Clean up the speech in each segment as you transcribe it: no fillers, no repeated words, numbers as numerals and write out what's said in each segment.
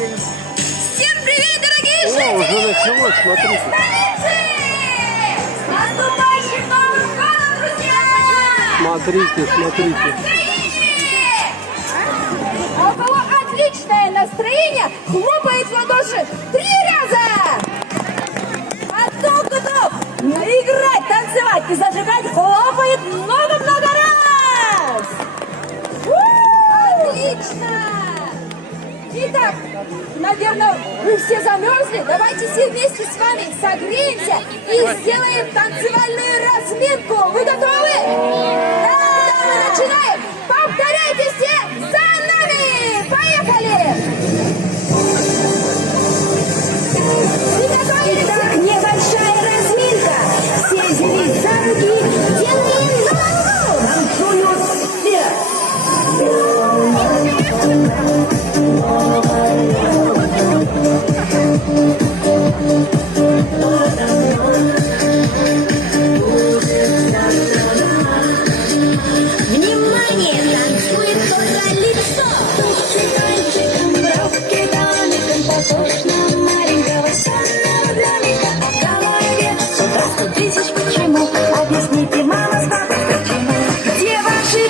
Всем привет, дорогие жители! Уже началось, смотрите. Наступающим Новым годом, друзья! Смотрите. А у кого отличное настроение, хлопает в ладоши 3 раза! А тот, кто играть, танцевать и зажигать, хлопает много-много раз! Отлично! Итак, наверное, вы все замерзли. Давайте все вместе с вами согреемся и сделаем танцевальную разминку. Вы готовы? Да, мы начинаем. Повторяйте все за нами. Поехали! Итак, небольшая разминка. Все взялись за руки, делаем ногу. Танцуют все. Внимание, танцует только лицо. Танчиком, бровки домиком, похож на маленького сонного домика. А в голове 100 тысяч почему? Объясните, мама, с папой, почему? Где ваши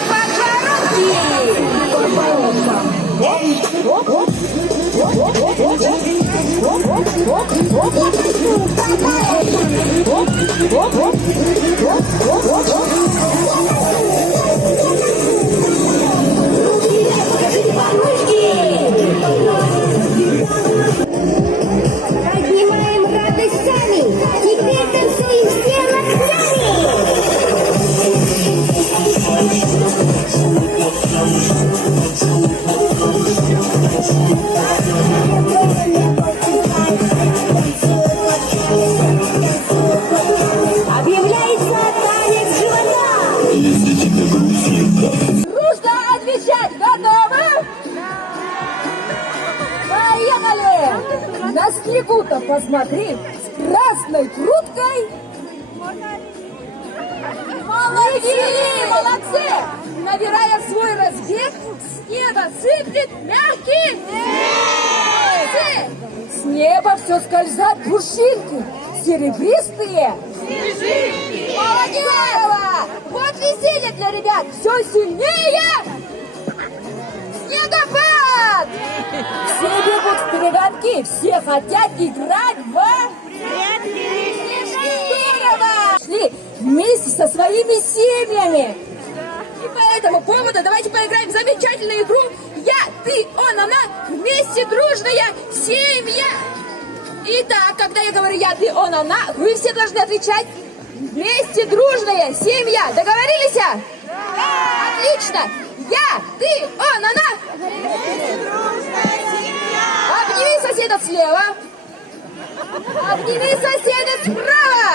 поднимаем радость сами. Теперь танцуем все ногтями. Объявляется танец живота. Дружно отвечать. Готовы? Поехали! На снегу-то посмотри, с красной грудкой. Молодцы! Набирая свой разбег, с неба сыплет мягкий снег. С неба все скользят пушинки, серебристые снежинки. Молодец! Вот веселье для ребят, все сильнее снегопад! Все бегут в перегонки, все хотят играть в здорово! Шли вместе со своими семьями. И по этому поводу давайте поиграем в замечательную игру «Я, ты, он, она, вместе дружная семья». Итак, когда я говорю «Я, ты, он, она», вы все должны отвечать «Вместе дружная семья». Договорились? Да! Отлично! Я, ты, он, она. Вместе дружная семья. Обними соседа слева. Обними соседа справа.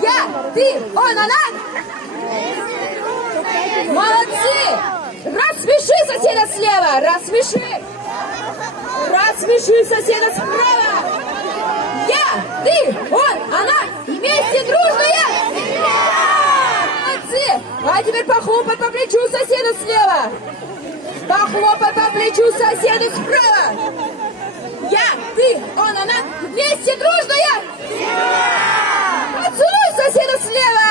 Я, ты, он, она. Молодцы! Рассмеши соседа слева. Рассмеши. Рассмеши соседа справа. Я, ты, он, она. Вместе дружная семья. Молодцы! А теперь похлопай по плечу соседа слева. Похлопай по плечу соседа справа. Я, ты, он, она, вместе дружная семья! Поцелуй соседа слева!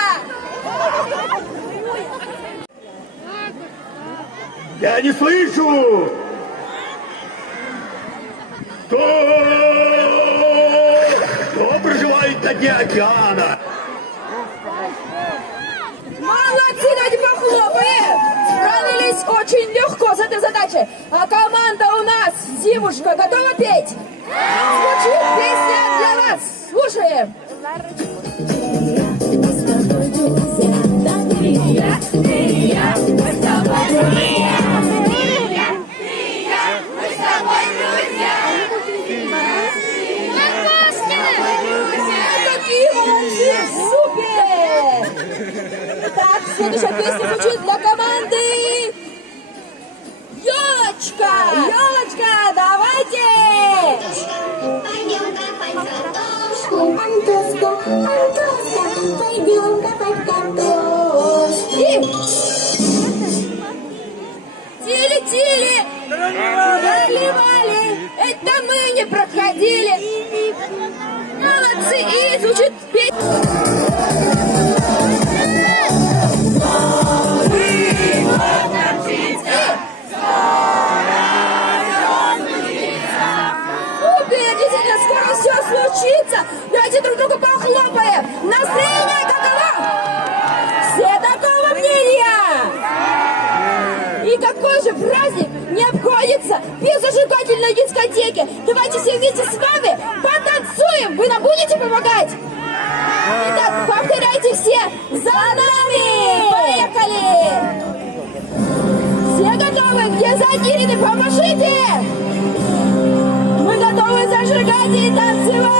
Я не слышу! Кто проживает на дне океана? Молодцы, давайте похлопаем! Справились очень легко с этой задачей. А команда у нас, Зимушка, готова петь? Звучит песня для вас. Слушаем. Какие молодцы! Супер! Так, следующая песня звучит для команды Елочка! Елочка, давайте! Пойдем копать картошку, Антошку, Антошка, пойдем копать картошку. Тили-тили! Наливали! Это мы не проходили. Молодцы, и звучит песня. Супер, действительно, скоро все случится. Давайте друг другу похлопаем. Настроение каково? Все такого мнения? И какой же праздник не обходится без зажигательной дискотеки? Давайте все вместе с вами потанцуем. Вы нам будете помогать? Итак, повторяйте все за нами. Поехали. Все готовы? Где задирены? Помашите. Мы готовы зажигать и танцевать.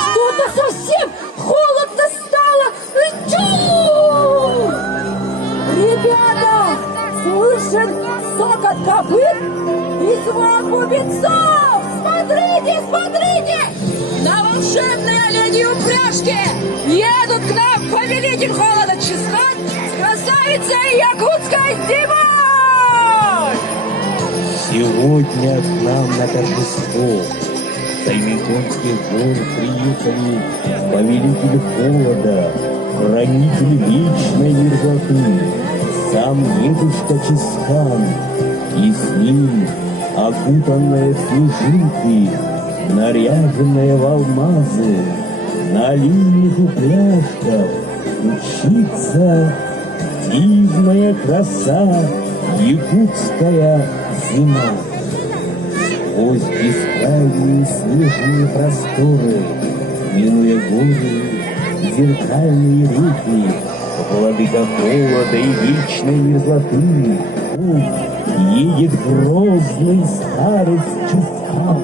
Что-то совсем холодно стало. Чу! Ребята, слышен сокот копыт и звон бубенцов. Смотрите, смотрите! На волшебной оленьей упряжке едут к нам повелитель холода Чесхан с красавицей якутской зимой! Сегодня к нам на торжество Таймиконских гор приехали повелитель холода, хранитель вечной мерзлоты, сам дедушка Чесхан, и с ним окутанная в снежинки, наряженная в алмазы, на оленьих упряжках учится дивная краса якутская зима. Сквозь бескрайние снежные просторы, минуя горы, зеркальные реки, владыка холода и вечной мерзлоты, едет грозный старец Чесхан,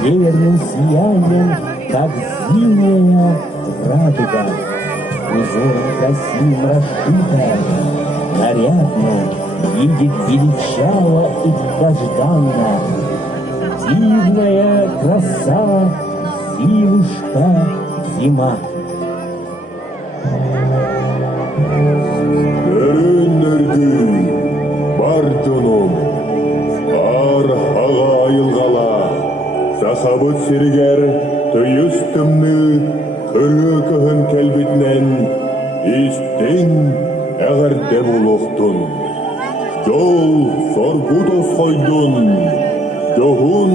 северным сиянием, как зимняя радуга. Узором красивым расшита, нарядно, едет величаво и долгожданно. Дивная краса, силушка зима. Өрүндөрдү бартуном ар ага айылгала сасабыт сиригер түйүстүмнү кырыкыгын келбитинен истин эгерде булуктун жол соргу тосхойдун жогун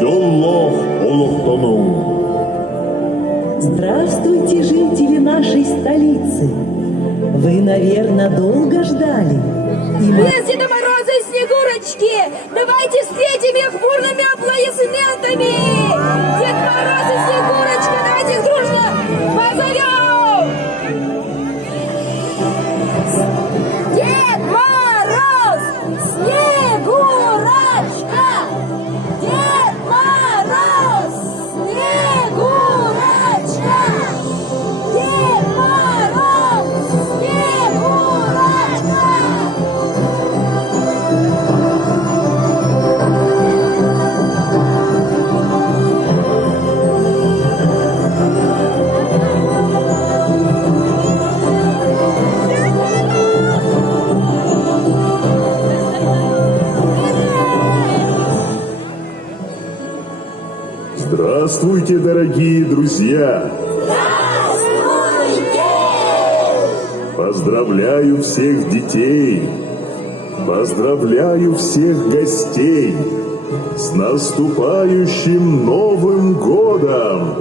жоллох олуктонуң. Здравствуйте, жители нашей столицы! Вы, наверное, долго ждали. И мы... Без Деда Мороза и Снегурочки! Давайте встретим их бурными аплодисментами! Дед Мороз и Снегурочка, давайте их дружно позовем! Дед Мороз! Снегурочка! Дед Мороз! Снегурочка! Дед Мороз! Снегурочка! Здравствуйте, дорогие друзья! Поздравляю всех детей! Поздравляю всех гостей! С наступающим Новым годом!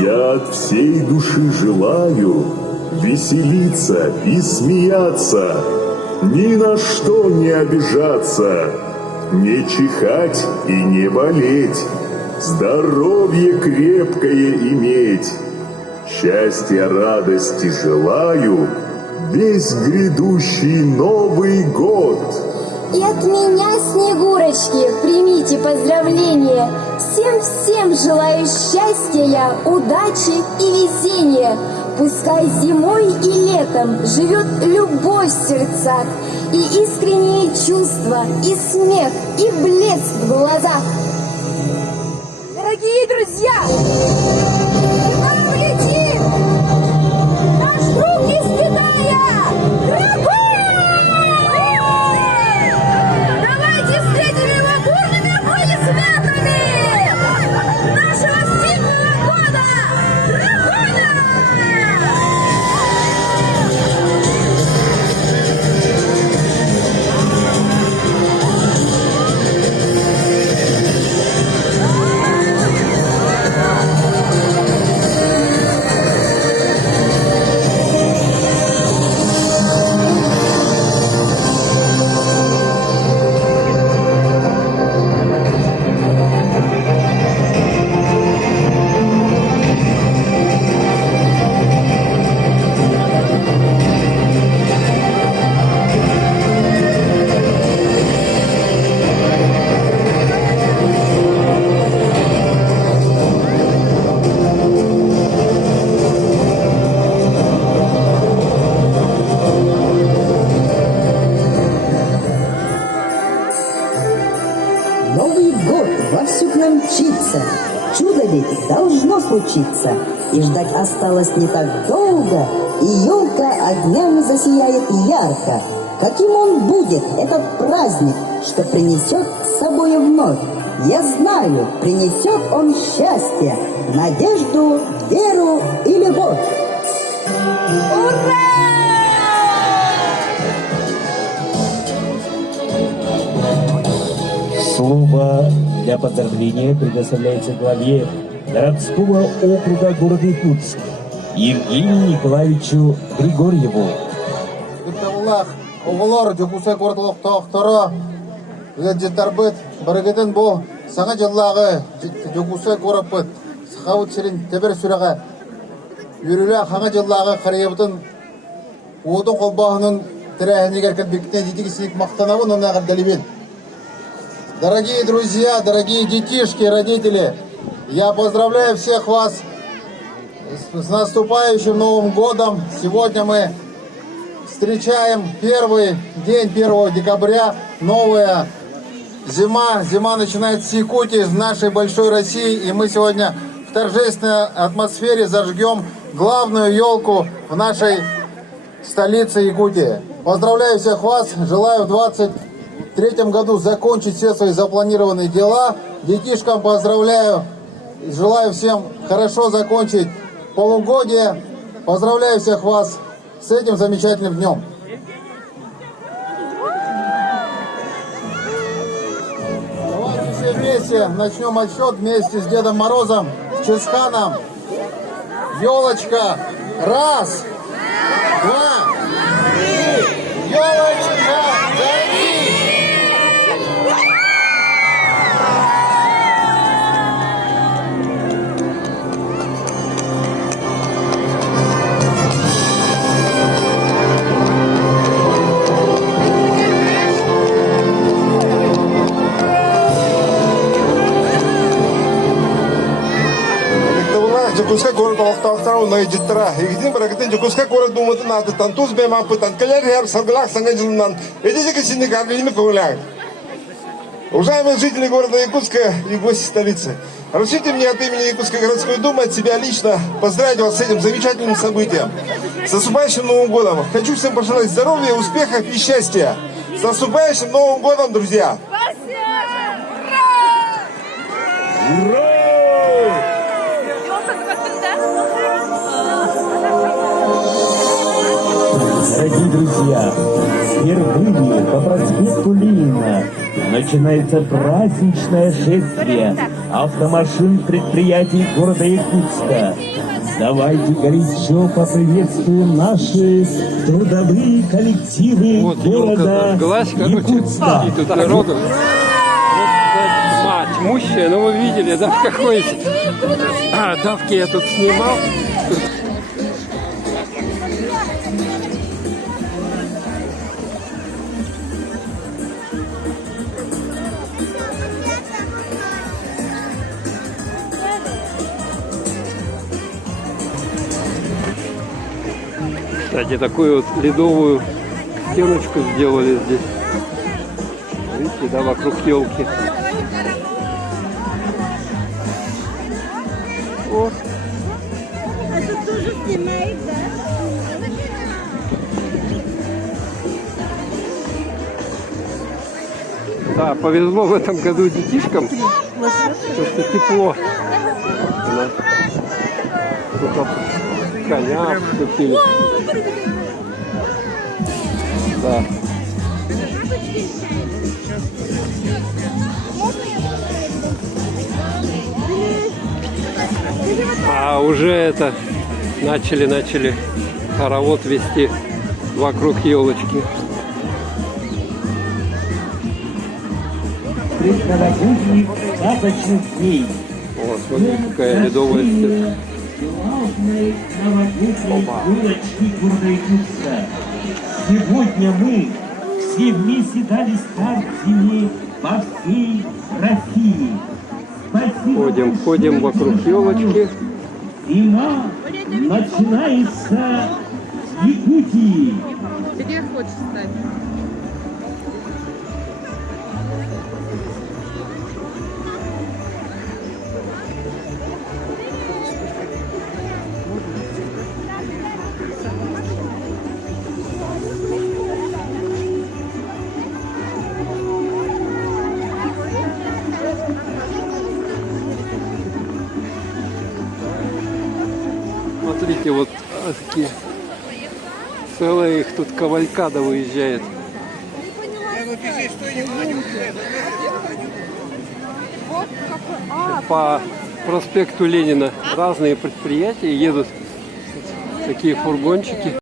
Я от всей души желаю веселиться и смеяться, ни на что не обижаться, не чихать и не болеть, здоровье крепкое иметь. Счастья, радости желаю весь грядущий Новый год. И от меня, Снегурочки, примите поздравления. Всем-всем желаю счастья я, удачи и везения. Пускай зимой и летом живет любовь в сердцах, и искренние чувства, и смех, и блеск в глазах. Дорогие друзья, куда мы летим? Наш друг из Китая! Дракон! Давайте встретим его бурными аплодисментами! Нашего сильного года! Дракона! Новый год вовсю к нам мчится, чудо ведь должно случиться. И ждать осталось не так долго, и елка огнями засияет ярко. Каким он будет, этот праздник, что принесет с собой вновь? Я знаю, принесет он счастье, надежду, веру и любовь. Слово для поздравления предоставляется главе городского округа города Якутск Евгению Николаевичу Григорьеву. Кутавулах, оғылар, жүкусай қортылық тақтары, жетарбыт, біргеден бұл, саңа жыллағы, жүкусай қорапыт, сықауыт шерін тебер сүріға, үрілі қаңа жыллағы қариебітін, оғытын қолбағының тірәхіне кәркен бекітен жетігі сенек мақтанабын, оны ағыр дәлебен. Дорогие друзья, дорогие детишки, родители, я поздравляю всех вас с наступающим Новым годом. Сегодня мы встречаем первый день 1 декабря, новая зима. Зима начинается с Якутии, из нашей большой России. И мы сегодня в торжественной атмосфере зажгем главную елку в нашей столице Якутии. Поздравляю всех вас, желаю в 2023 году закончить все свои запланированные дела. Детишкам поздравляю, желаю всем хорошо закончить полугодие. Поздравляю всех вас с этим замечательным днем. Давайте все вместе начнем отсчет вместе с Дедом Морозом, с Чингисханом. Елочка. Раз, два, три. Елочка, зайди. Жүкусқа көріп алықтауықтар онай жеттіра. Егізден бірәкеттен жүкусқа көріп думытын атыттан туз бәйман пытан. Кәлер әріп сарғылақ саңа жылынан. Эдезекі сенек аргелімі көңіләң. Уважаемые жители города Якутска и гости столицы, разрешите мне от имени Якутской городской думы от себя лично поздравить вас с этим замечательным событием. С наступающим Новым годом! Хочу всем пожелать здоровья, успехов и счастья! С наступающим Новым годом, друзья! Ура! Дорогие друзья, впервые по проспекту Ленина начинается праздничное шествие автомашин предприятий города Якутска. Давайте горячо поприветствуем наши трудовые коллективы города Якутска. И тут дорога. Мущая, ну вы видели, да, какой... давки я тут снимал. Кстати, такую вот ледовую стеночку сделали здесь. Видите, да, вокруг елки. О. А тут тоже снимает, да? Да, повезло в этом году детишкам, что тепло. Да. Тут коня купили. Да. А уже это начали хоровод вести вокруг елочки. Предновогодних сказочных дней. Вот, смотри, какая ледовая стена. Главной новогодней елочки Курдайчука. Сегодня мы все вместе дали старт зиме по всей России. Спасибо. Ходим вокруг елочки. Зима начинается в Якутии. Где хочешь стать? Смотрите, вот такие целая их тут кавалькада выезжает. По проспекту Ленина разные предприятия едут, такие фургончики.